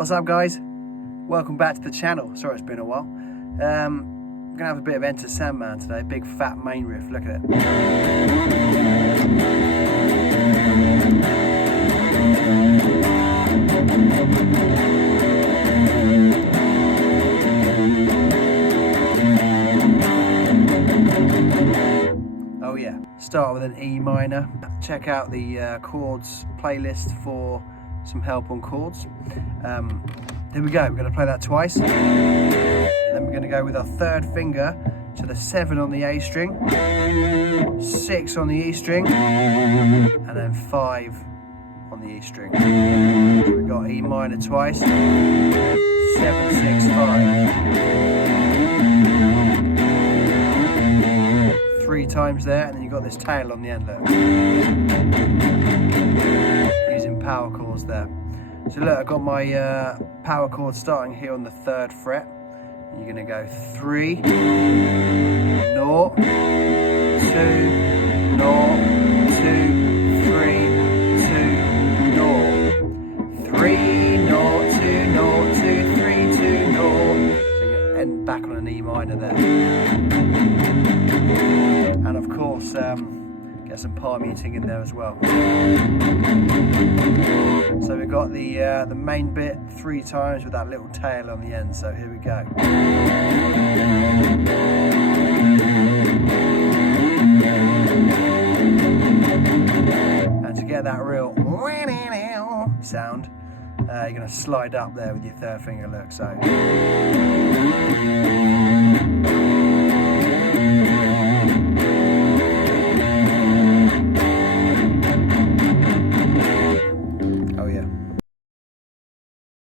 What's up, guys? Welcome back to the channel. Sorry it's been a while. I'm gonna have a bit of Enter Sandman today. Big fat main riff, look at it. Oh yeah, start with an E minor. Check out the chords playlist for some help on chords. Here we go, we're going to play that twice. Then we're going to go with our third finger to the 7 on the A string, 6 on the E string, and then 5 on the E string. So we've got E minor twice, 7, 6, 5. 3 times there, and then you've got this tail on the end, look. Using power chords there. So look, I've got my power chord starting here on the 3rd fret. You're going to go 3, 0, 2, 0, 2, 3, 2, 0. 3, 0, 2, 0, 2, 3, 2, 0. So you're going to end back on an E minor there. And of course, get some palm muting in there as well. So we've got the main bit 3 times with that little tail on the end. So here we go. And to get that real sound, you're going to slide up there with your 3rd finger. Look, so.